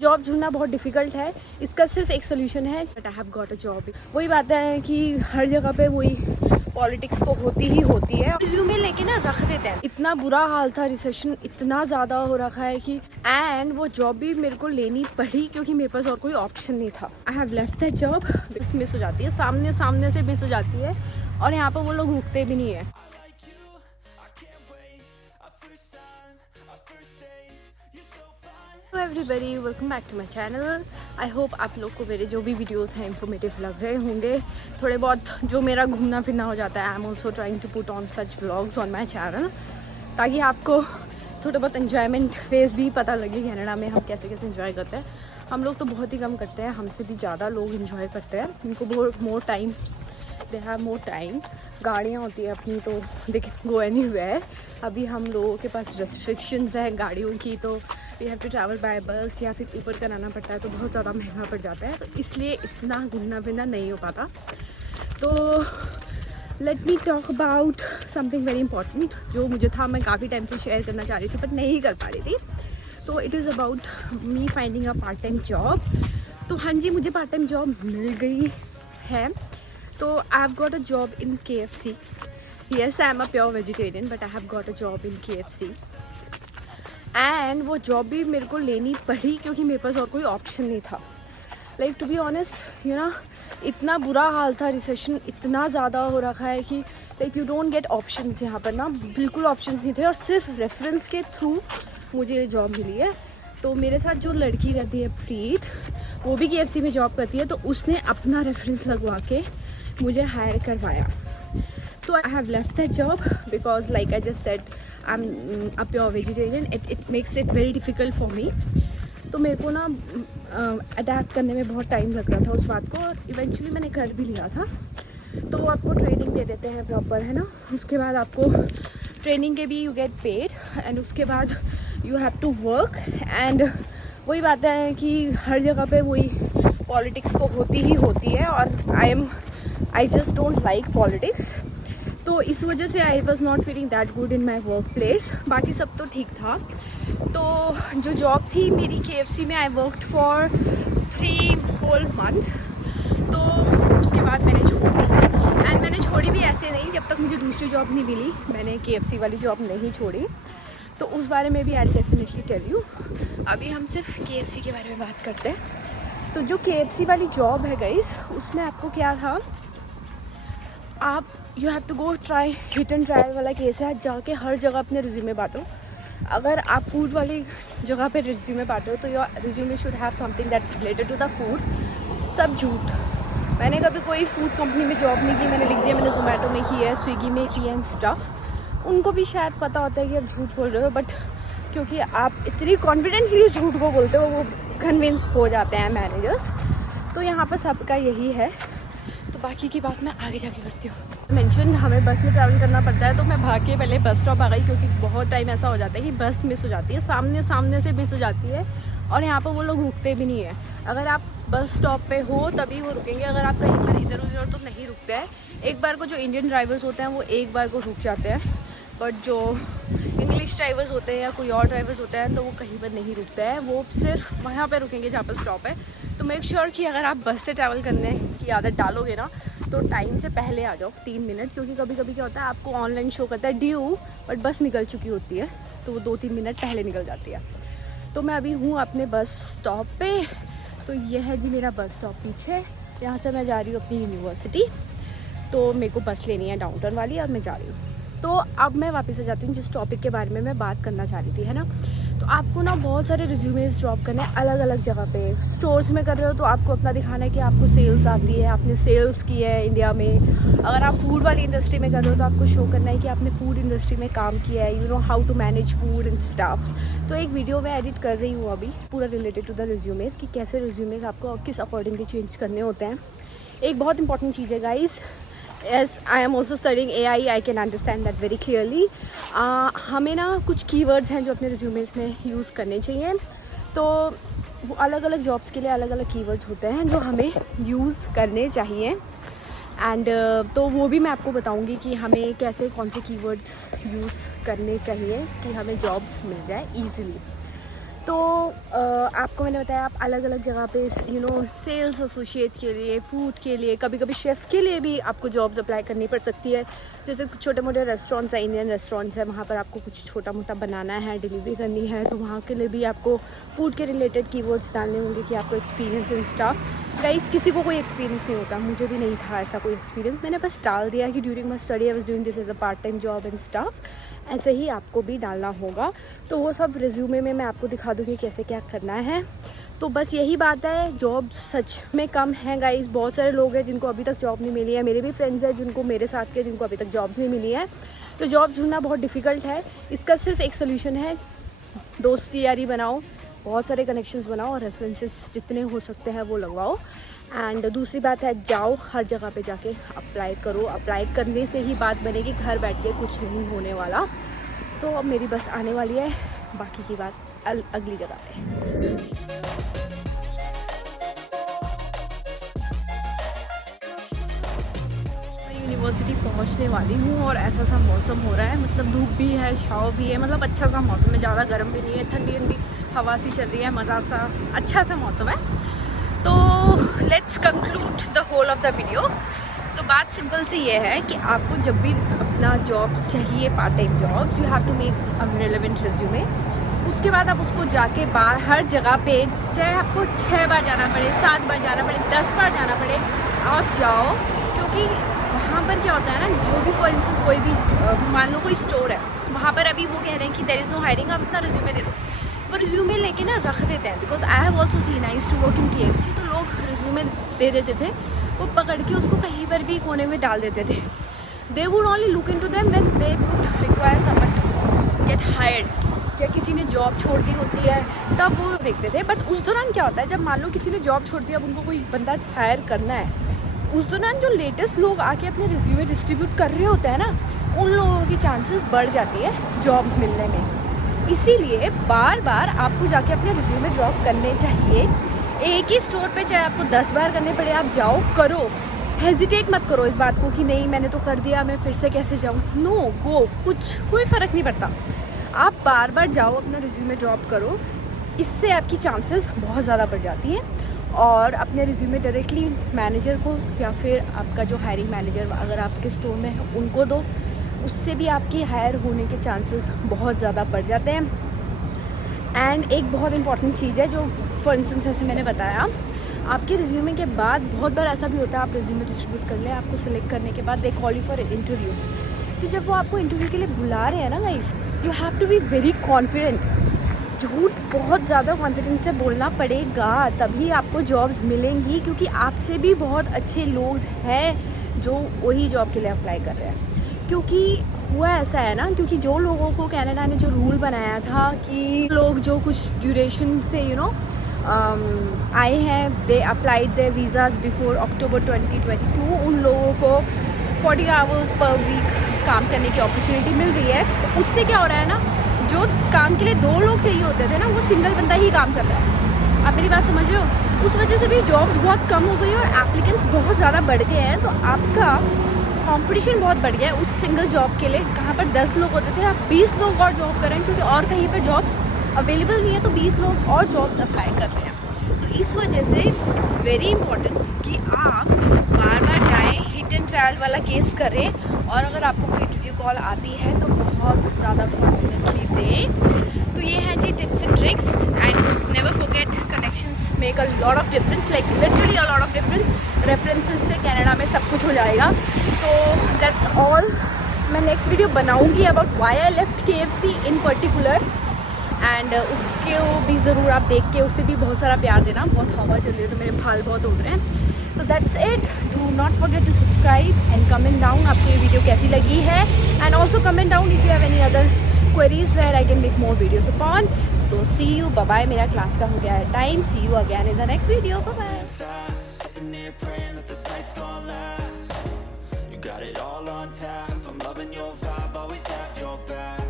Job ढूंढना बहुत difficult है, इसका सिर्फ एक सोल्यूशन है, but I have got a job. वही बात है कि हर जगह पे वही पॉलिटिक्स तो होती ही होती है। रिज्यूमे लेके ना रख देते हैं। इतना बुरा हाल था, रिसेशन इतना ज़्यादा हो रखा है कि एंड वो जॉब भी मेरे को लेनी पड़ी क्योंकि मेरे पास और कोई ऑप्शन नहीं था। I have left the job, miss हो जाती है, सामने से मिस हो जाती है और यहाँ पर वो लोग रुकते भी नहीं है। Hello everybody, welcome back to my channel. I hope आप लोग को मेरे जो भी वीडियोस हैं इंफॉर्मेटिव लग रहे होंगे। थोड़े बहुत जो मेरा घूमना फिरना हो जाता है, I am also trying to put on such vlogs on my channel, ताकि आपको थोड़ा बहुत एन्जॉयमेंट फेज भी पता लगे कनाडा में हम कैसे कैसे इन्जॉय करते हैं। हम लोग तो बहुत ही कम करते हैं, हमसे भी ज़्यादा लोग इन्जॉय करते हैं। उनको बहुत more time, they have more time, गाड़ियाँ होती है अपनी तो दे कैन गो एनीवेयर। अभी हम लोगों के पास रेस्ट्रिक्शंस है गाड़ियों की, तो we have to travel by bus या फिर ऊपर कराना पड़ता है, तो बहुत ज़्यादा महंगा पड़ जाता है, तो इसलिए इतना घूमना फिरना नहीं हो पाता। तो let me talk about something very important जो मुझे था, मैं काफ़ी टाइम से शेयर करना चाह रही थी बट नहीं कर पा रही थी। तो it is about me finding a part time job. तो हाँ जी, मुझे पार्ट टाइम जॉब मिल गई है। तो I have got a job in KFC। Yes, I am a pure vegetarian but I have got a job in KFC। And वो job भी मेरे को लेनी पड़ी क्योंकि मेरे पास और कोई ऑप्शन नहीं था। Like to be honest you know, इतना बुरा हाल था, रिसेशन इतना ज़्यादा हो रखा है कि like you don't get options. यहाँ पर ना बिल्कुल ऑप्शंस नहीं थे और सिर्फ रेफरेंस के थ्रू मुझे ये जॉब मिली है। तो मेरे साथ जो लड़की रहती है प्रीत, वो भी KFC में जॉब करती है, तो उसने अपना रेफरेंस लगवा के मुझे हायर करवाया। तो I have left the job because like I just said I am a pure vegetarian, it makes it very difficult for me. तो मेरे को ना अडैप्ट करने में बहुत टाइम लग रहा था उस बात को, और इवेंचुअली मैंने कर भी लिया था। तो वो आपको ट्रेनिंग दे देते हैं प्रॉपर, है ना। उसके बाद आपको ट्रेनिंग के भी यू गेट पेड एंड उसके बाद you have to work. And वही बात है कि हर जगह पे वही पॉलिटिक्स तो होती ही होती है, और I just don't like politics. तो इस वजह से I was not feeling that good in my work place. बाकी सब तो ठीक था। तो जो जॉब थी मेरी KFC में, I worked for 3 whole months। तो उसके बाद मैंने छोड़ दी, एंड मैंने छोड़ी भी ऐसे नहीं, जब तक मुझे दूसरी जॉब नहीं मिली मैंने KFC वाली जॉब नहीं छोड़ी। तो उस बारे में भी आई डेफिनेटली टेल यू। अभी हम सिर्फ KFC के बारे में बात करते हैं। तो जो KFC वाली जॉब है गाइस, उसमें आपको क्या था, आप you have to go try, hit and trial वाला केस है। जाके हर जगह अपने रिज्यूमे बांटो। अगर आप फूड वाली जगह पे रिज्यूमे बांटो तो your resume should have something that's related to the food. सब झूठ। मैंने कभी कोई फूड कंपनी में जॉब नहीं की, मैंने लिख दिया मैंने जोमेटो में की है, स्विगी में की है एंड स्टफ। उनको भी शायद पता होता है कि आप झूठ बोल रहे हो, बट क्योंकि आप इतनी कॉन्फिडेंटली उस झूठ को बोलते हो, वो कन्विंस हो जाते हैं मैनेजर्स। तो यहाँ पर सबका यही है। तो बाकी की बात मैं आगे जाके करती हूँ। मेंशन हमें बस में ट्रैवल करना पड़ता है, तो मैं भाग के पहले बस स्टॉप आ गई, क्योंकि बहुत टाइम ऐसा हो जाता है कि बस मिस हो जाती है, सामने से मिस हो जाती है, और यहाँ पर वो लोग रुकते भी नहीं है। अगर आप बस स्टॉप पे हो तभी वो रुकेंगे, अगर आप कहीं पर इधर उधर तो नहीं रुकते हैं। एक बार को जो इंडियन ड्राइवर्स होते हैं वो एक बार को रुक जाते हैं, बट जो इंग्लिश ड्राइवर्स होते हैं या कोई और ड्राइवर्स होते हैं तो वो कहीं पर नहीं रुकते हैं, वो सिर्फ वहाँ पर रुकेंगे जहाँ पर स्टॉप है। तो मेक श्योर कि अगर आप बस से ट्रैवल करने की आदत डालोगे ना, तो टाइम से पहले आ जाओ 3 मिनट, क्योंकि कभी कभी क्या होता है आपको ऑनलाइन शो करता है ड्यू, बट बस निकल चुकी होती है, तो वो 2-3 मिनट पहले निकल जाती है। तो मैं अभी हूँ अपने बस स्टॉप पे। तो यह है जी मेरा बस स्टॉप पीछे, यहाँ से मैं जा रही हूँ अपनी यूनिवर्सिटी। तो मेरे को बस लेनी है डाउनटाउन वाली और मैं जा रही हूँ। तो अब मैं वापस आ जाती हूँ जिस टॉपिक के बारे में मैं बात करना चाह रही थी, है ना। तो आपको ना बहुत सारे रिज्यूमेज ड्रॉप करने हैं अलग अलग जगह पे। स्टोर्स में कर रहे हो तो आपको अपना दिखाना है कि आपको सेल्स आती है, आपने सेल्स की है इंडिया में। अगर आप फूड वाली इंडस्ट्री में कर रहे हो तो आपको शो करना है कि आपने फूड इंडस्ट्री में काम किया है, you know how to manage food and staffs. तो एक वीडियो मैं एडिट कर रही हूँ अभी, पूरा रिलेटेड टू द रिज्यूमेज, कि कैसे रिज्यूमेज आपको किस अकॉर्डिंगली चेंज करने होते हैं। एक बहुत इंपॉर्टेंट चीज़ है guys, as I am also studying AI, I can understand that very clearly. हमें ना कुछ कीवर्ड्स हैं जो अपने रिज्यूमेज में यूज़ करने चाहिए। तो वो अलग अलग जॉब्स के लिए अलग अलग कीवर्ड्स होते हैं जो हमें यूज़ करने चाहिए। एंड तो वो भी मैं आपको बताऊंगी कि हमें कैसे कौन से कीवर्ड्स यूज़ करने चाहिए कि हमें जॉब्स मिल जाए ईज़िली। तो आपको मैंने बताया आप अलग अलग जगह पे सेल्स एसोसिएट के लिए, फूड के लिए, कभी कभी शेफ़ के लिए भी आपको जॉब्स अप्लाई करनी पड़ सकती है। जैसे छोटे मोटे रेस्टोरेंट्स हैं, इंडियन रेस्टोरेंट्स हैं, वहाँ पर आपको कुछ छोटा मोटा बनाना है, डिलीवरी करनी है, तो वहाँ के लिए भी आपको फूड के रिलेटेड कीवर्ड्स डालने होंगे कि आपको एक्सपीरियंस इन स्टाफ। गाइस, किसी को कोई एक्सपीरियंस नहीं होता, मुझे भी नहीं था ऐसा कोई एक्सपीरियंस, मैंने बस डाल दिया कि during my study I was doing this as a part time job and staff. ऐसे ही आपको भी डालना होगा, तो वो सब रिज्यूमे में मैं आपको दिखा दूँगी कैसे क्या करना है। तो बस यही बात है, जॉब सच में कम है गाइस। बहुत सारे लोग हैं जिनको अभी तक जॉब नहीं मिली है, मेरे भी फ्रेंड्स हैं जिनको मेरे साथ के जिनको अभी तक जॉब्स नहीं मिली है। तो जॉब ढूंढना बहुत डिफ़िकल्ट है। इसका सिर्फ एक सोल्यूशन है, दोस्ती यारी बनाओ, बहुत सारे कनेक्शंस बनाओ और रेफरेंसेस जितने हो सकते हैं वो लगवाओ। एंड दूसरी बात है, जाओ हर जगह पे जाके अप्लाई करो। अप्लाई करने से ही बात बनेगी, घर बैठ के कुछ नहीं होने वाला। तो अब मेरी बस आने वाली है, बाकी की बात अगली जगह पे। यूनिवर्सिटी पहुंचने वाली हूँ और ऐसा सा मौसम हो रहा है, मतलब धूप भी है, छाँव भी है, मतलब अच्छा सा मौसम है, ज़्यादा गर्म भी नहीं है, ठंडी ठंडी हवा सी चल रही है, मज़ा सा अच्छा सा मौसम है। तो let's conclude the whole of the video. तो बात सिंपल सी ये है कि आपको जब भी अपना जॉब चाहिए, part time jobs, you have to make a relevant resume. उसके बाद आप उसको जाके बाहर हर जगह पे, चाहे आपको 6 बार जाना पड़े, 7 बार जाना पड़े, 10 बार जाना पड़े, आप जाओ। क्योंकि वहाँ पर क्या होता है ना, जो भी फॉर इंस्टेंस कोई भी मान लो कोई स्टोर है, वहाँ पर अभी वो कह रहे हैं कि देयर इज़ नो हायरिंग, आप अपना रिज्यूमे दे दो। वो रिज्यूमे लेके ना रख देते हैं, because I have also seen, I used to work in KFC, तो लोग रिज्यूमे दे देते थे, वो पकड़ के उसको कहीं पर भी कोने में डाल देते थे। They would only look into them when they would require someone to get hired, या किसी ने जॉब छोड़ दी होती है तब वो देखते थे। बट उस दौरान क्या होता है, जब मान लो किसी ने जॉब छोड़ दी, अब उनको कोई बंदा हायर करना है, उस दौरान जो लेटेस्ट लोग आके अपने रिज्यूमे डिस्ट्रीब्यूट कर रहे होते हैं ना, उन लोगों की चांसेस बढ़ जाती है जॉब मिलने में। इसीलिए बार बार आपको जाके अपने रिज्यूमे ड्रॉप करने चाहिए। एक ही स्टोर पे चाहे आपको 10 बार करने पड़े, आप जाओ, करो, हेजिटेट मत करो इस बात को कि नहीं मैंने तो कर दिया, मैं फिर से कैसे जाऊँ। नो गो, कोई फ़र्क नहीं पड़ता। आप बार बार जाओ, अपना रिज्यूमे ड्रॉप करो, इससे आपकी चांसेस बहुत ज़्यादा बढ़ जाती हैं। और अपने रिज्यूमे डायरेक्टली मैनेजर को या फिर आपका जो हायरिंग मैनेजर अगर आपके स्टोर में है उनको दो, उससे भी आपकी हायर होने के चांसेस बहुत ज़्यादा बढ़ जाते हैं। एंड एक बहुत इंपॉर्टेंट चीज़ है जो फॉर इंस्टेंस जैसे मैंने बताया, आपके रिज्यूमे के बाद बहुत बार ऐसा भी होता है, आप रिज्यूमे डिस्ट्रीब्यूट कर लें, आपको सेलेक्ट करने के बाद they call you for interview. तो जब वो आपको इंटरव्यू के लिए बुला रहे हैं ना guys, you have to be very confident. झूठ बहुत ज़्यादा कॉन्फिडेंस से बोलना पड़ेगा, तभी आपको जॉब्स मिलेंगी, क्योंकि आपसे भी बहुत अच्छे लोग हैं जो वही जॉब के लिए अप्लाई कर रहे हैं। क्योंकि हुआ ऐसा है ना, क्योंकि जो लोगों को कनाडा ने जो रूल बनाया था कि लोग जो कुछ ड्यूरेशन से आए हैं, दे अप्लाइड देयर वीज़ाज बिफोर अक्टूबर 2022, उन लोगों को 40 आवर्स पर वीक काम करने की अपॉर्चुनिटी मिल रही है। तो उससे क्या हो रहा है ना, जो काम के लिए 2 लोग चाहिए होते थे ना, वो सिंगल बंदा ही काम कर रहा है। आप मेरी बात समझ रहे हो? उस वजह से भी जॉब्स बहुत कम हो गई और एप्लीकेंट्स बहुत ज़्यादा बढ़ गए हैं, तो आपका कंपटीशन बहुत बढ़ गया है उस सिंगल जॉब के लिए। कहाँ पर 10 लोग होते थे, आप 20 लोग और जॉब कर रहे हैं, क्योंकि और कहीं पर जॉब्स अवेलेबल नहीं है, तो 20 लोग और जॉब्स अप्लाई कर रहे हैं। तो इस वजह से इट्स वेरी इंपॉर्टेंट कि आप बार बार जाएँ, हिट एंड ट्रायल वाला केस करें, और अगर आपको कोई इंटरव्यू कॉल आती है तो बहुत ज़्यादा कॉन्फिडेंटली दें। तो ये हैं जी tips and tricks. And never forget, connections make a lot of difference, like literally a lot of difference. References से कनाडा में सब कुछ हो जाएगा। तो दैट्स ऑल। मैं नेक्स्ट वीडियो बनाऊंगी about why I left KFC in particular, and उसके भी ज़रूर आप देख के उससे भी बहुत सारा प्यार देना। बहुत हवा चल रही है तो मेरे बाल बहुत उड़ रहे हैं। तो that's it. Do not forget to subscribe and comment down आपको ये वीडियो कैसी लगी है, and also comment down if you have any other queries where I can make more videos upon. तो सी यू, बाय बाय। मेरा class का हो गया है time. See you again in the next video. Bye bye. Got it all on tap, I'm loving your vibe, always have your back.